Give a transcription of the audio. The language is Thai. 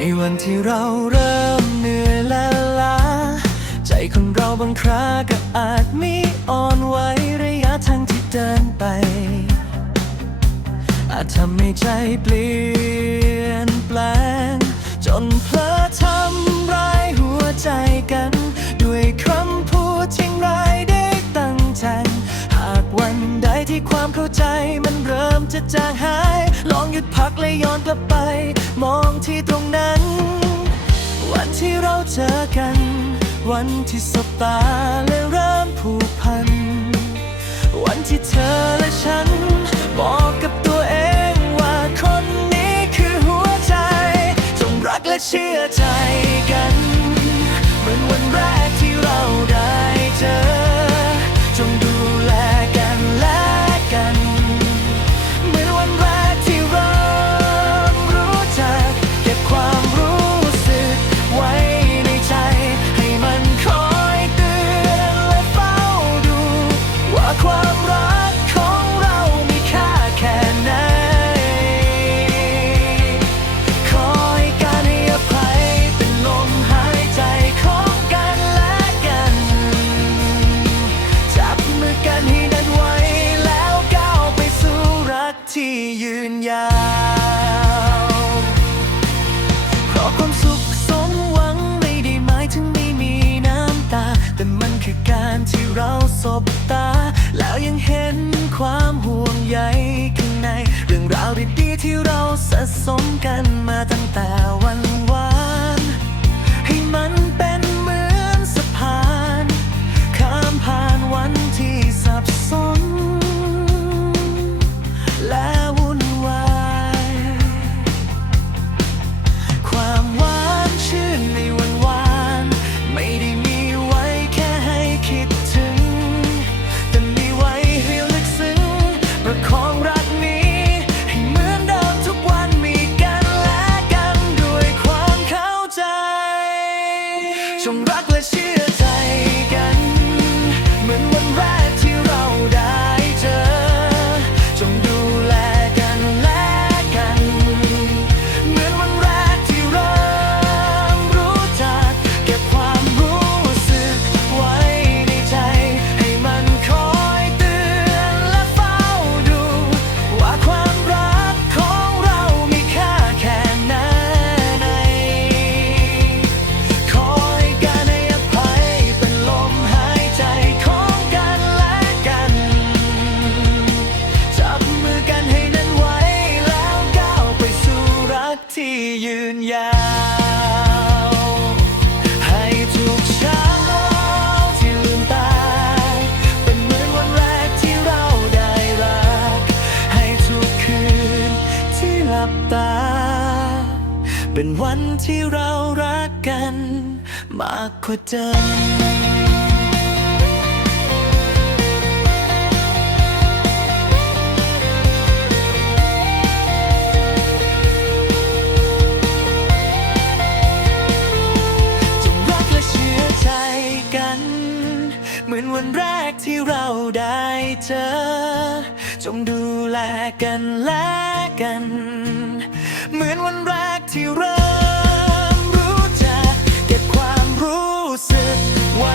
ในวันที่เราเริ่มเหนื่อยและล้า ใจของเราบางคราก็อาจมีอ่อนไหวระยะทางที่เดินไป อาจทำให้ใจเปลี่ยนแปลง จนเพลอทำร้ายหัวใจกัน ด้วยคำพูดที่ไร้ได้ตั้งใจ หากวันใด ที่ความเข้าใจมันเริ่มจะจางหาย ลองหยุดพักและย้อนกลับไป มองที่ตรงนั้น วันที่เราเจอกัน วันที่สบตาและเริ่มผูกพัน วันที่เธอและฉัน บอกกับตัวเองว่าคนนี้คือหัวใจ จงรักและเชื่อใจ ความห่วงใยข้างใน เรื่องราวดีๆที่เราสะสมกันมาตั้งแต่วัน จงรักและเชื่อ ยืนยาวให้ทุกเช้าที่ลืมตาเป็นเหมือนวันแรกที่เราได้รัก ให้ทุกคืนที่หลับตา เป็นวันที่เรารักกัน มากกว่าเดิม เจอ จงดูแลกันและกัน เหมือนวันแรกที่เริ่มรู้จักเก็บความรู้สึกไว้